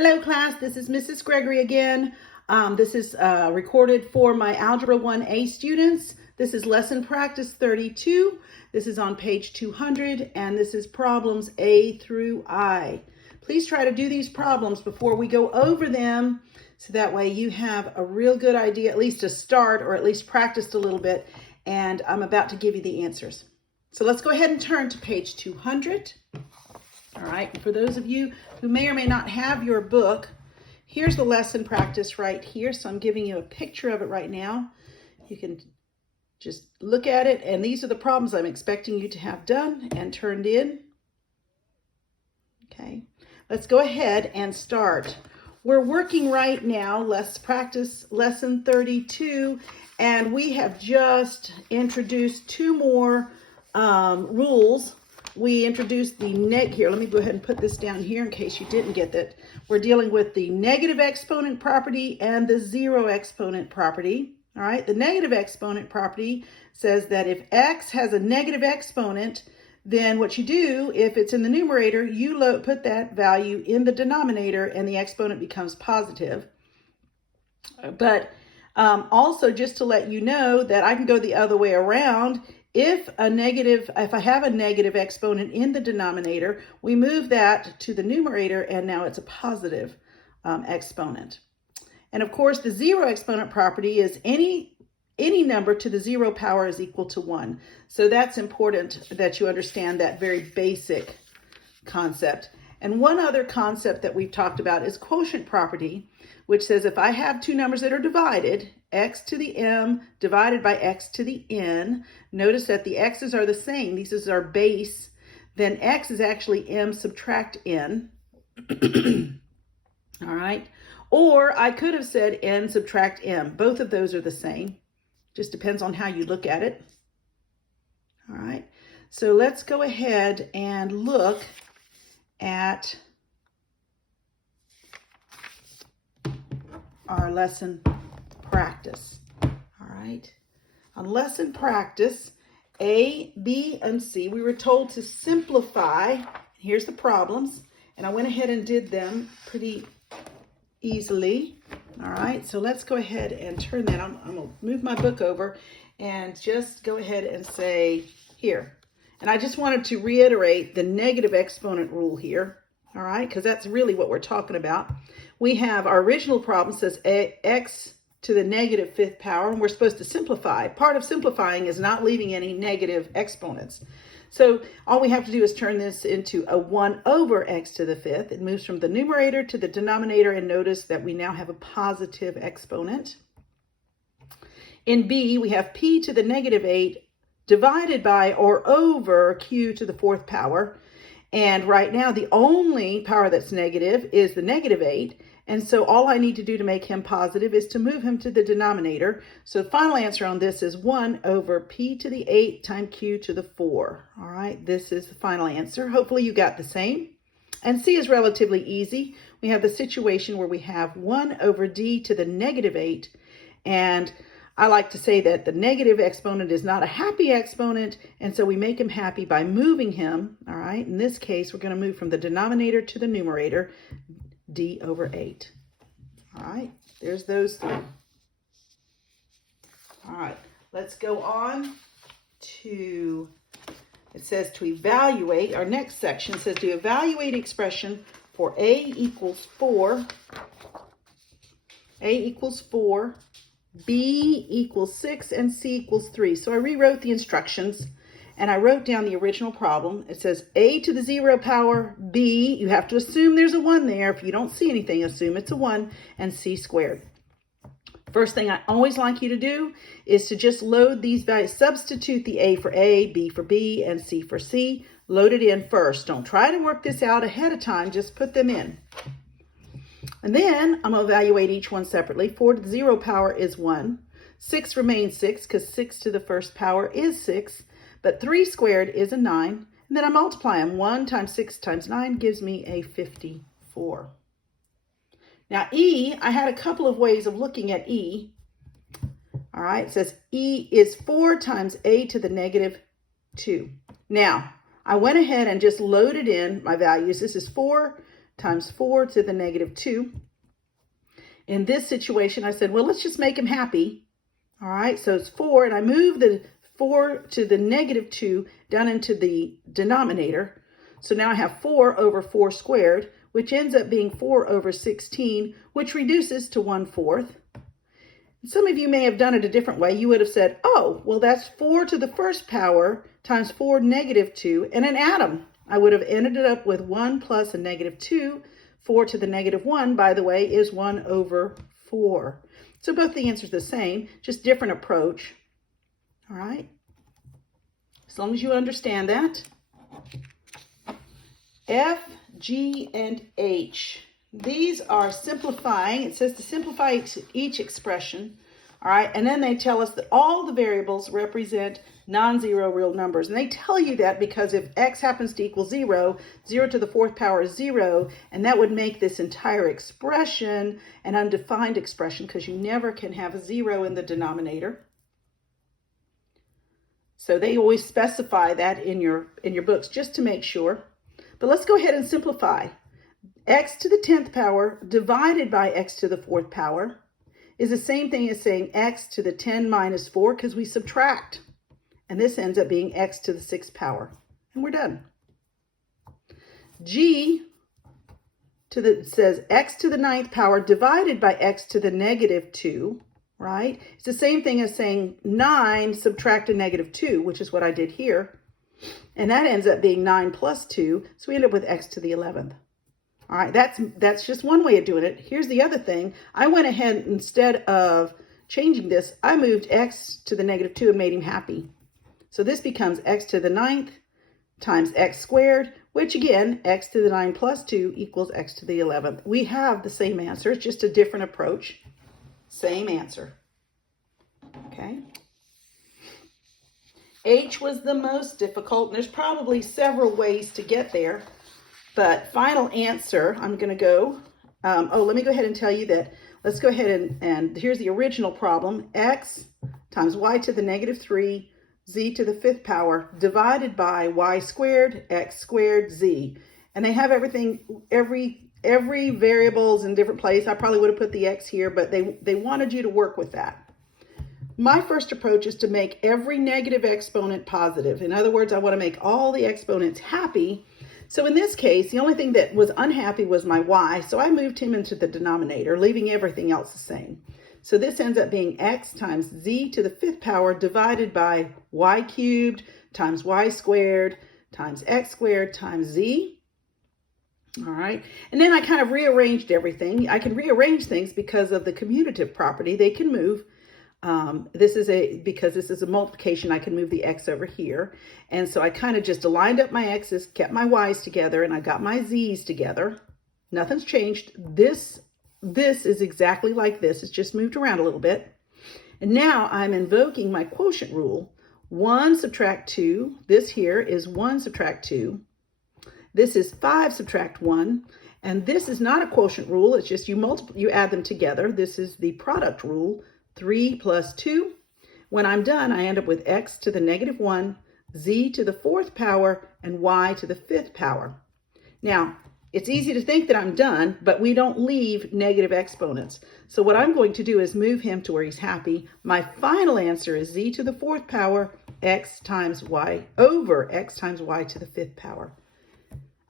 Hello class, this is Mrs. Gregory again. This is recorded for my Algebra 1A students. This is lesson practice 32. This is on page 200 and this is problems A through I. Please try to do these problems before we go over them so that way you have a real good idea, at least to start or at least practiced a little bit, and I'm about to give you the answers. So let's go ahead and turn to page 200. All right, for those of you who may or may not have your book, here's the lesson practice right here. So I'm giving you a picture of it right now. You can just look at it, and these are the problems I'm expecting you to have done and turned in. Okay, let's go ahead and start. We're working right now, let's practice lesson 32, and we have just introduced two more rules. We introduced the here, let me go ahead and put this down here in case you didn't get that. We're dealing with the negative exponent property and the zero exponent property. All right, the negative exponent property says that if x has a negative exponent, then what you do, if it's in the numerator, you put that value in the denominator and the exponent becomes positive. But also just to let you know that I can go the other way around. If I have a negative exponent in the denominator, we move that to the numerator and now it's a positive exponent. And of course, the zero exponent property is any number to the zero power is equal to 1. So that's important that you understand that very basic concept. And one other concept that we've talked about is quotient property, which says if I have two numbers that are divided, x to the m divided by x to the n, notice that the x's are the same. This is our base. Then x is actually m subtract n. All right. Or I could have said n subtract m. Both of those are the same. Just depends on how you look at it. All right. So let's go ahead and look at our lesson practice. All right. On lesson practice A, B, and C, we were told to simplify. Here's the problems, and I went ahead and did them pretty easily. All right, so let's go ahead and turn that. I'm going to move my book over and just go ahead and say here. And I just wanted to reiterate the negative exponent rule here. All right, because that's really what we're talking about. We have our original problem says x to the negative fifth power, and we're supposed to simplify. Part of simplifying is not leaving any negative exponents. So all we have to do is turn this into a 1 over x to the fifth. It moves from the numerator to the denominator, and notice that we now have a positive exponent. In B, we have p to the negative 8 divided by or over q to the fourth power. And right now, the only power that's negative is the negative 8. And so all I need to do to make him positive is to move him to the denominator. So the final answer on this is 1 over p to the 8 times q to the 4. All right, this is the final answer. Hopefully you got the same. And C is relatively easy. We have the situation where we have 1 over d to the negative 8. And I like to say that the negative exponent is not a happy exponent, and so we make him happy by moving him. All right, in this case, we're going to move from the denominator to the numerator, d over 8. All right, there's those three. All right, let's go on to, it says to evaluate, our next section says to evaluate expression for a equals 4, B equals 6, and C equals 3. So I rewrote the instructions and I wrote down the original problem. It says a to the 0 power, B, you have to assume there's a 1 there. If you don't see anything, assume it's a 1, and C squared. First thing I always like you to do is to just load these values, substitute the A for A, B for B, and C for C. Load it in first. Don't try to work this out ahead of time, just put them in. And then I'm going to evaluate each one separately. 4 to the 0 power is 1. 6 remains 6 because 6 to the first power is 6. But 3 squared is a 9. And then I multiply them. 1 times 6 times 9 gives me a 54. Now E, I had a couple of ways of looking at E. All right, it says E is 4 times a to the negative 2. Now, I went ahead and just loaded in my values. This is 4 times 4 to the negative 2. In this situation, I said, well, let's just make him happy. All right, so it's 4, and I move the 4 to the negative 2 down into the denominator. So now I have 4 over 4 squared, which ends up being 4 over 16, which reduces to 1/4. Some of you may have done it a different way. You would have said, oh, well, that's 4 to the first power times 4 negative 2, and an atom. I would have ended up with 1 plus a negative 2. 4 to the negative 1, by the way, is 1 over 4. So both the answers are the same, just different approach. All right? As long as you understand that. F, G, and H. These are simplifying. It says to simplify each expression. All right, and then they tell us that all the variables represent non-zero real numbers. And they tell you that because if x happens to equal 0, 0 to the 4th power is 0, and that would make this entire expression an undefined expression because you never can have a 0 in the denominator. So they always specify that in your books just to make sure. But let's go ahead and simplify. X to the 10th power divided by x to the 4th power is the same thing as saying x to the 10 minus 4 because we subtract. And this ends up being x to the 6th power. And we're done. G says x to the 9th power divided by x to the negative 2, right? It's the same thing as saying 9 subtract a negative 2, which is what I did here. And that ends up being 9 plus 2, so we end up with x to the 11th. All right, that's just one way of doing it. Here's the other thing. I went ahead, instead of changing this, I moved x to the negative 2 and made him happy. So this becomes x to the 9th times x squared, which again, x to the 9 plus 2 equals x to the 11th. We have the same answer, it's just a different approach. Same answer. Okay. H was the most difficult, and there's probably several ways to get there. But final answer, I'm going to go, let me go ahead and tell you that. Let's go ahead and here's the original problem. X times y to the negative 3, z to the 5th power, divided by y squared, x squared, z. And they have everything, every variable's in different place. I probably would have put the x here, but they wanted you to work with that. My first approach is to make every negative exponent positive. In other words, I want to make all the exponents happy. So in this case, the only thing that was unhappy was my y, so I moved him into the denominator, leaving everything else the same. So this ends up being x times z to the 5th power divided by y cubed times y squared times x squared times z. All right, and then I kind of rearranged everything. I can rearrange things because of the commutative property. They can move. Because this is a multiplication, I can move the x over here. And so I kind of just aligned up my x's, kept my y's together, and I got my z's together. Nothing's changed. This is exactly like this. It's just moved around a little bit. And now I'm invoking my quotient rule. 1 subtract 2. This here is 1 subtract 2. This is 5 subtract 1. And this is not a quotient rule. It's just you add them together. This is the product rule. 3 plus 2. When I'm done, I end up with x to the negative 1, z to the 4th power, and y to the 5th power. Now, it's easy to think that I'm done, but we don't leave negative exponents. So what I'm going to do is move him to where he's happy. My final answer is z to the 4th power, x times y over x times y to the 5th power.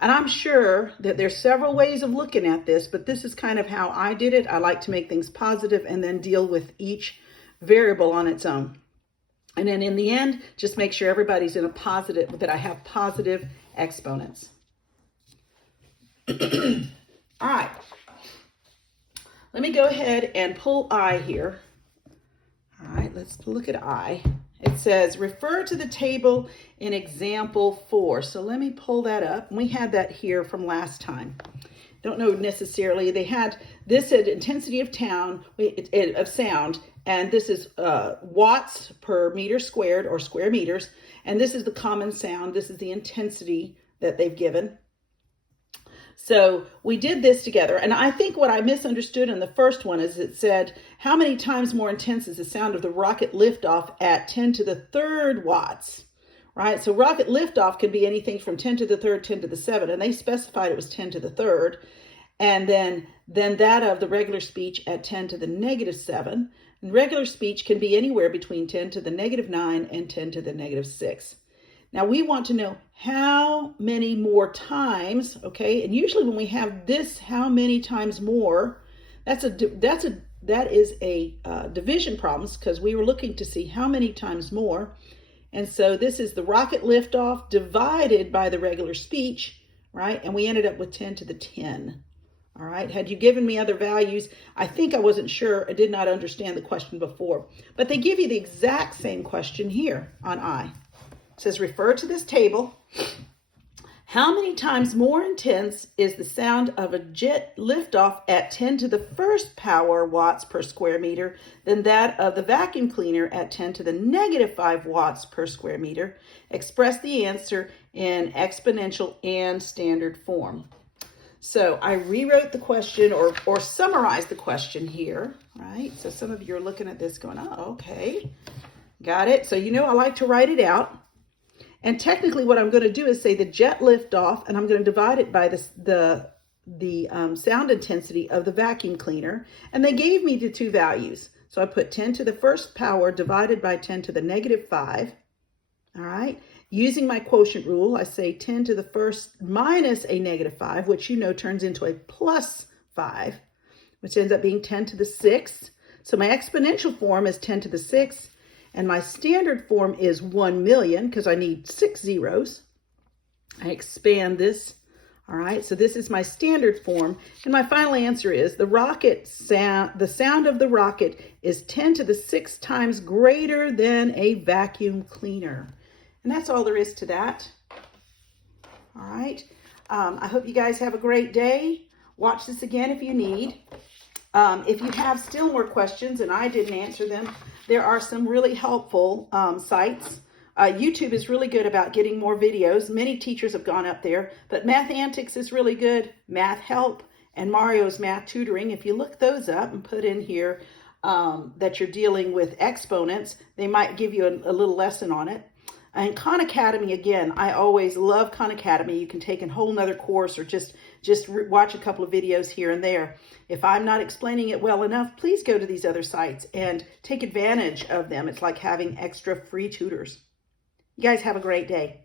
And I'm sure that there's several ways of looking at this, but this is kind of how I did it. I like to make things positive and then deal with each variable on its own. And then in the end, just make sure everybody's in a positive, that I have positive exponents. All right. Let me go ahead and pull I here. All right, let's look at I. It says, refer to the table in example 4. So let me pull that up. We had that here from last time. Don't know necessarily. They had this at intensity of sound, and this is watts per meter squared or square meters. And this is the common sound. This is the intensity that they've given. So we did this together, and I think what I misunderstood in the first one is it said, how many times more intense is the sound of the rocket liftoff at 10 to the 3rd watts, right? So rocket liftoff could be anything from 10 to the third, 10 to the 7, and they specified it was 10 to the third. And then that of the regular speech at 10 to the negative 7. And regular speech can be anywhere between 10 to the negative 9 and 10 to the negative 6. Now we want to know how many more times, okay? And usually when we have this, how many times more, that is a division problem, because we were looking to see how many times more. And so this is the rocket liftoff divided by the regular speech, right? And we ended up with 10 to the 10. All right. Had you given me other values, I think I wasn't sure. I did not understand the question before. But they give you the exact same question here on I. It says, refer to this table. How many times more intense is the sound of a jet liftoff at 10 to the first power watts per square meter than that of the vacuum cleaner at 10 to the negative 5 watts per square meter? Express the answer in exponential and standard form. So I rewrote the question or summarized the question here, right? So some of you are looking at this going, oh, okay, got it. So I like to write it out. And technically what I'm going to do is say the jet liftoff, and I'm going to divide it by the sound intensity of the vacuum cleaner. And they gave me the two values. So I put 10 to the first power divided by 10 to the negative 5. All right. Using my quotient rule, I say 10 to the first minus a negative 5, which turns into a plus 5, which ends up being 10 to the 6. So my exponential form is 10 to the 6, and my standard form is 1 million because I need 6 zeros. I expand this. All right, so this is my standard form, and my final answer is the sound of the rocket is 10 to the 6 times greater than a vacuum cleaner. And that's all there is to that. All right. I hope you guys have a great day. Watch this again if you need. If you have still more questions and I didn't answer them, there are some really helpful sites. YouTube is really good about getting more videos. Many teachers have gone up there, but Math Antics is really good. Math Help and Mario's Math Tutoring. If you look those up and put in here that you're dealing with exponents, they might give you a little lesson on it. And Khan Academy, again, I always love Khan Academy. You can take a whole nother course or just watch a couple of videos here and there. If I'm not explaining it well enough, please go to these other sites and take advantage of them. It's like having extra free tutors. You guys have a great day.